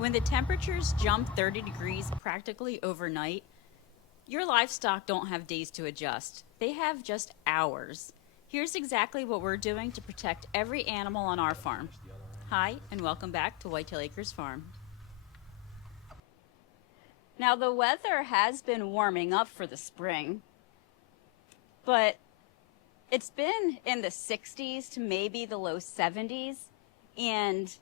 When the temperatures jump 30 degrees practically overnight, your livestock don't have days to adjust. They have just hours. Here's exactly what we're doing to protect every animal on our farm. Hi, and welcome back to Whitetail Acres Farm. Now, the weather has been warming up for the spring, but it's been in the 60s to maybe the low 70s, and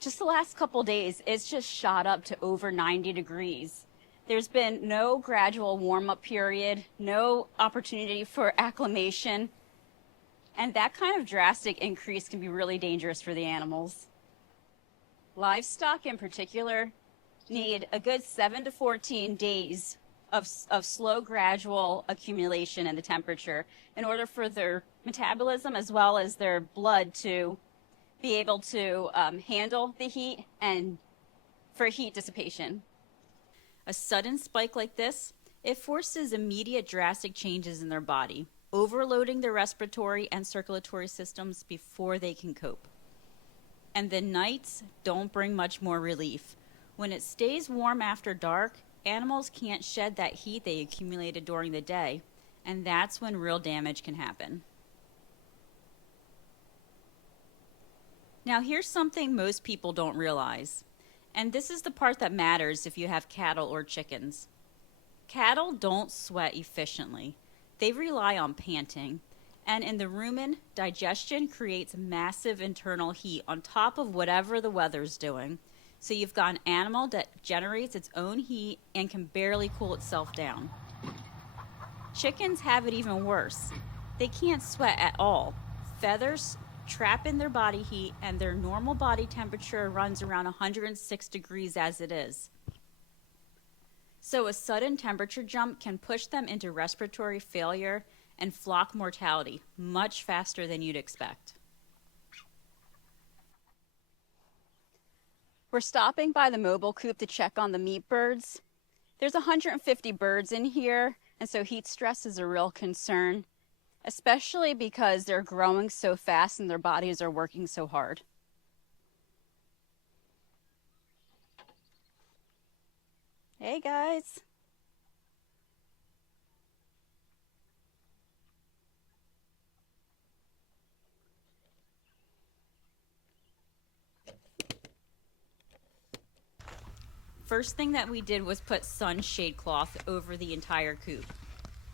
just the last couple days, it's just shot up to over 90 degrees. There's been no gradual warm-up period, no opportunity for acclimation, and that kind of drastic increase can be really dangerous for the animals. Livestock in particular need a good 7 to 14 days of slow gradual accumulation in the temperature in order for their metabolism as well as their blood to be able to handle the heat and for heat dissipation. A sudden spike like this, it forces immediate drastic changes in their body, overloading their respiratory and circulatory systems before they can cope. And the nights don't bring much more relief. When it stays warm after dark, animals can't shed that heat they accumulated during the day, and that's when real damage can happen. Now here's something most people don't realize, and this is the part that matters if you have cattle or chickens. Cattle don't sweat efficiently. They rely on panting, and in the rumen, digestion creates massive internal heat on top of whatever the weather's doing. So you've got an animal that generates its own heat and can barely cool itself down. Chickens have it even worse. They can't sweat at all. Feathers trap in their body heat, and their normal body temperature runs around 106 degrees as it is. So a sudden temperature jump can push them into respiratory failure and flock mortality much faster than you'd expect. We're stopping by the mobile coop to check on the meat birds. There's 150 birds in here, and so heat stress is a real concern, especially because they're growing so fast and their bodies are working so hard. Hey guys. First thing that we did was put sun shade cloth over the entire coop.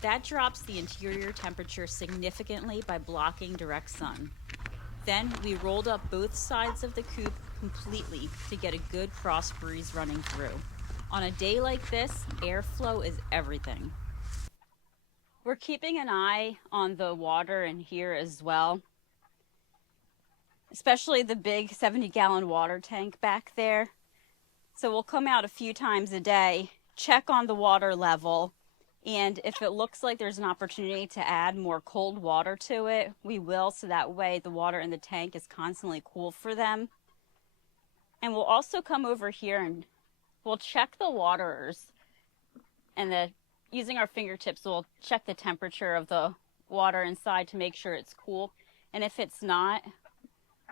That drops the interior temperature significantly by blocking direct sun. Then we rolled up both sides of the coop completely to get a good cross breeze running through. On a day like this, airflow is everything. We're keeping an eye on the water in here as well, especially the big 70-gallon water tank back there. So we'll come out a few times a day, check on the water level, and if it looks like there's an opportunity to add more cold water to it, we will, so that way the water in the tank is constantly cool for them. And we'll also come over here and we'll check the waterers, and using our fingertips, we'll check the temperature of the water inside to make sure it's cool. And if it's not,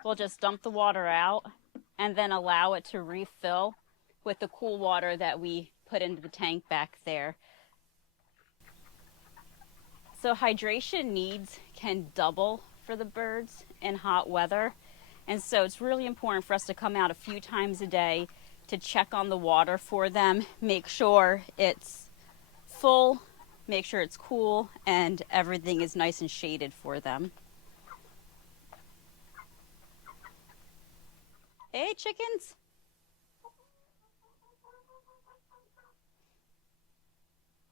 we'll just dump the water out and then allow it to refill with the cool water that we put into the tank back there. So hydration needs can double for the birds in hot weather. And so it's really important for us to come out a few times a day to check on the water for them, make sure it's full, make sure it's cool, and everything is nice and shaded for them. Hey, chickens.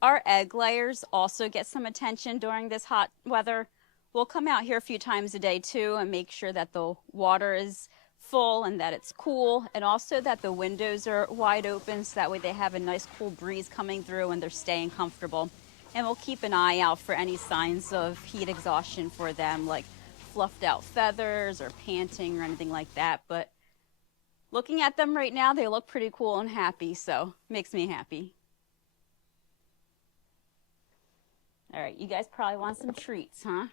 Our egg layers also get some attention during this hot weather. We'll come out here a few times a day too and make sure that the water is full and that it's cool, and also that the windows are wide open so that way they have a nice cool breeze coming through and they're staying comfortable. And we'll keep an eye out for any signs of heat exhaustion for them, like fluffed out feathers or panting or anything like that. But looking at them right now, they look pretty cool and happy, so makes me happy. All right, you guys probably want some treats, huh?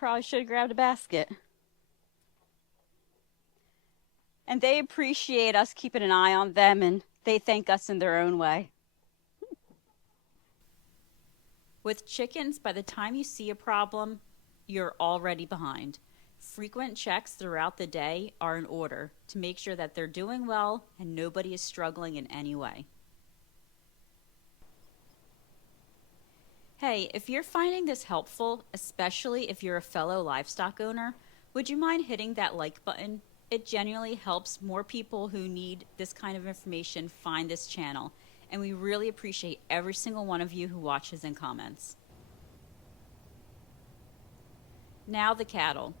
Probably should have grabbed a basket. And they appreciate us keeping an eye on them, and they thank us in their own way. With chickens, by the time you see a problem, you're already behind. Frequent checks throughout the day are in order to make sure that they're doing well and nobody is struggling in any way. Hey, if you're finding this helpful, especially if you're a fellow livestock owner, would you mind hitting that like button? It genuinely helps more people who need this kind of information find this channel, and we really appreciate every single one of you who watches and comments. Now the cattle.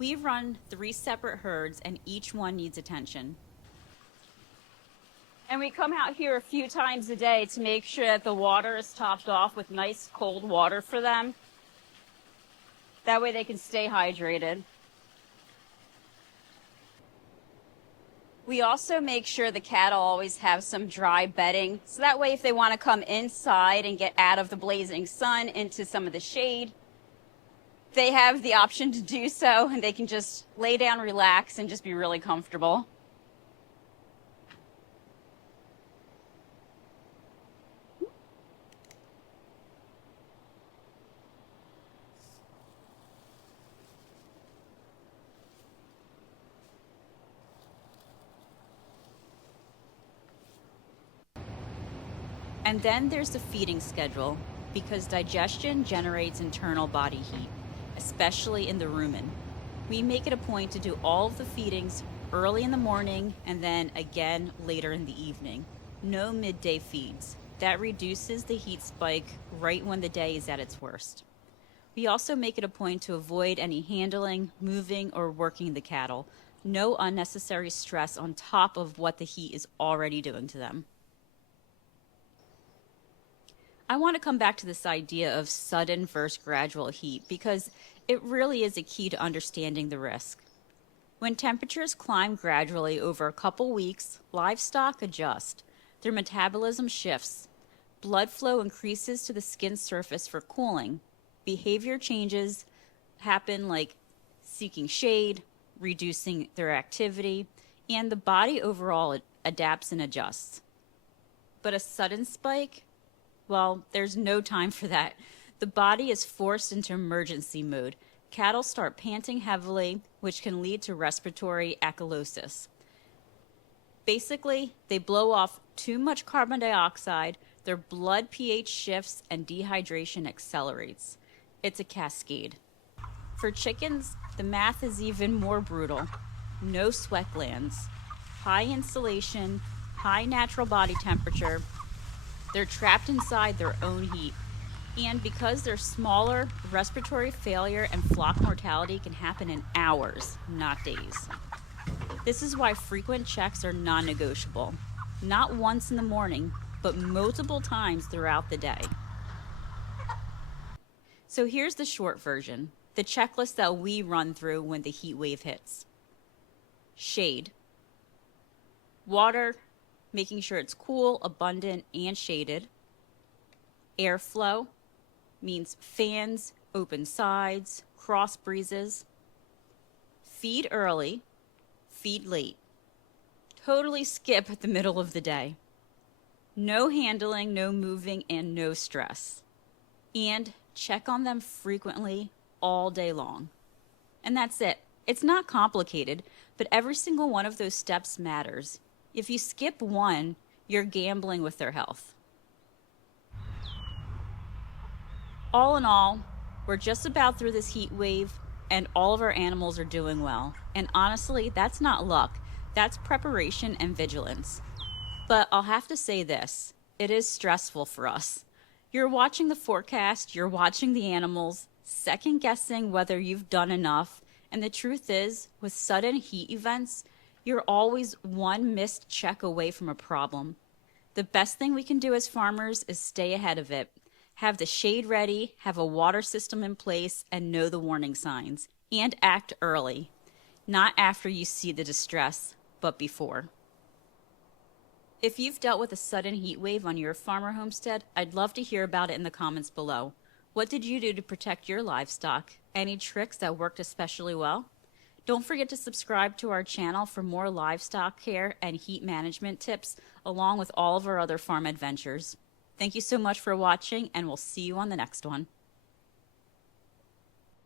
We run 3 separate herds and each one needs attention. And we come out here a few times a day to make sure that the water is topped off with nice cold water for them. That way they can stay hydrated. We also make sure the cattle always have some dry bedding, so that way if they want to come inside and get out of the blazing sun into some of the shade, they have the option to do so, and they can just lay down, relax, and just be really comfortable. And then there's the feeding schedule, because digestion generates internal body heat, especially in the rumen. We make it a point to do all of the feedings early in the morning and then again later in the evening. No midday feeds. That reduces the heat spike right when the day is at its worst. We also make it a point to avoid any handling, moving, or working the cattle. No unnecessary stress on top of what the heat is already doing to them. I want to come back to this idea of sudden versus gradual heat because it really is a key to understanding the risk. When temperatures climb gradually over a couple weeks, livestock adjust. Their metabolism shifts. Blood flow increases to the skin surface for cooling. Behavior changes happen like seeking shade, reducing their activity, and the body overall adapts and adjusts. But a sudden spike? Well, there's no time for that. The body is forced into emergency mode. Cattle start panting heavily, which can lead to respiratory alkalosis. Basically, they blow off too much carbon dioxide, their blood pH shifts, and dehydration accelerates. It's a cascade. For chickens, the math is even more brutal. No sweat glands, high insulation, high natural body temperature. They're trapped inside their own heat. And because they're smaller, respiratory failure and flock mortality can happen in hours, not days. This is why frequent checks are non-negotiable. Not once in the morning, but multiple times throughout the day. So here's the short version, the checklist that we run through when the heat wave hits. Shade. Water, making sure it's cool, abundant, and shaded. Airflow means fans, open sides, cross breezes. Feed early, feed late. Totally skip the middle of the day. No handling, no moving, and no stress. And check on them frequently all day long. And that's it. It's not complicated, but every single one of those steps matters. If you skip one, you're gambling with their health. All in all, we're just about through this heat wave, and all of our animals are doing well. And honestly, that's not luck. That's preparation and vigilance. But I'll have to say this, it is stressful for us. You're watching the forecast, you're watching the animals, second guessing whether you've done enough. And the truth is, with sudden heat events, you're always one missed check away from a problem. The best thing we can do as farmers is stay ahead of it. Have the shade ready, have a water system in place, and know the warning signs. And act early. Not after you see the distress, but before. If you've dealt with a sudden heat wave on your farm or homestead, I'd love to hear about it in the comments below. What did you do to protect your livestock? Any tricks that worked especially well? Don't forget to subscribe to our channel for more livestock care and heat management tips, along with all of our other farm adventures. Thank you so much for watching, and we'll see you on the next one.